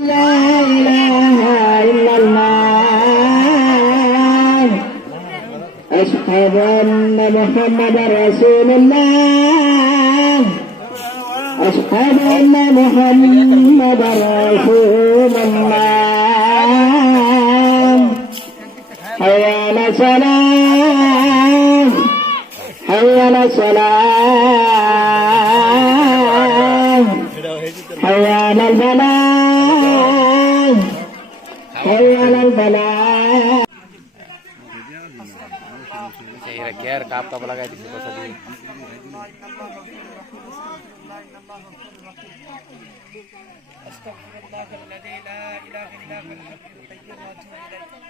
لا إله إلا الله أشهد أن محمدا رسول الله أشهد أن محمدا رسول الله حي على الصلاة حي على الصلاة حي على الفلاح حي على الفلاح Saya kira kap lagi di situ tadi.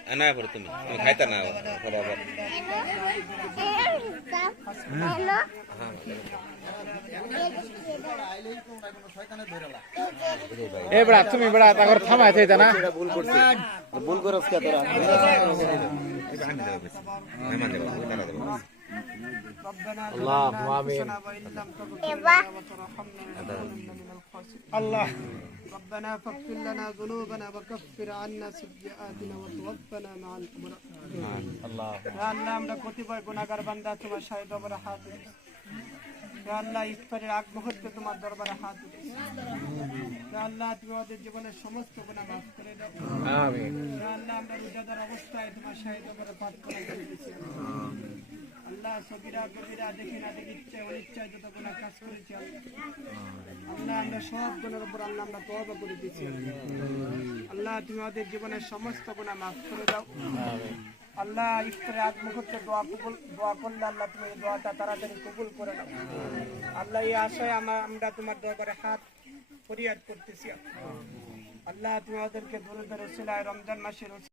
Anak bertemu, kaitan apa? बड़ा तुम्हें बड़ा अगर थमा थे ना भूल करो उसका तेरा अल्लाह आमीन الله ربنا فاغفر لنا ذنوبنا وكفر عنا سيئاتنا وتوفنا مع الأبرار الله يا الله আমরা কতিপয় গুনাহগার বান্দা তোমার শাহে দরবারে হাত তুলেছি ইয়া আল্লাহ ইফতারের আগ মুহূর্তে তোমার দরবারে হাত তুলেছি ইয়া আল্লাহ তুমি আমাদের জীবনের সমস্ত গুনাহ মাফ করে দাও आमीन ইয়া আল্লাহ আমরা রোজাদার অবস্থায় তোমার শাহে দরবারে প্রার্থনা করতেছি আল্লাহ সগীরা কবিরা দেখি না দেখি ইচ্ছা অনিচ্ছায় যত গুনাহ কাজ করেছি আল্লাহ আমরা সব গুনাহের উপর আল্লাহ আমরা তওবা করে দিয়েছি আল্লাহ তুমি আমাদের জীবনের সমস্ত গুনাহ মাফ করে দাও आमीन আল্লাহ ইফতারের আগ মুহূর্তে দোয়া করলে আল্লাহ তুমি এই দোয়াটা তাড়াতাড়ি কবুল করে নাও আল্লাহ এই আশায় আমরা তোমার দরবারে হাত ফরিয়াদ করতেছি আল্লাহ তুমি আমাদেরকে দরুদের ওসিলায় রমজান মাসের